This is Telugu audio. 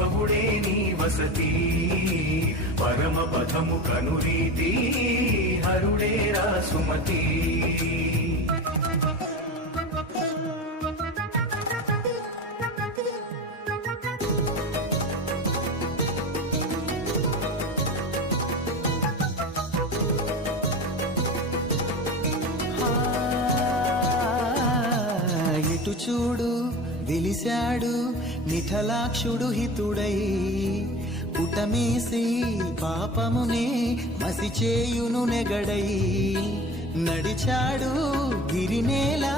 విభవుడే నీ వసతి పరమ పదము కనురీతి హరుడే రా సుమతి ఇటు చూడు వెలిశాడు నిఠలాక్షుడు హితుడై పుటమేసి పాపమునే మసిచేయును నెగడై నడిచాడు గిరినేలా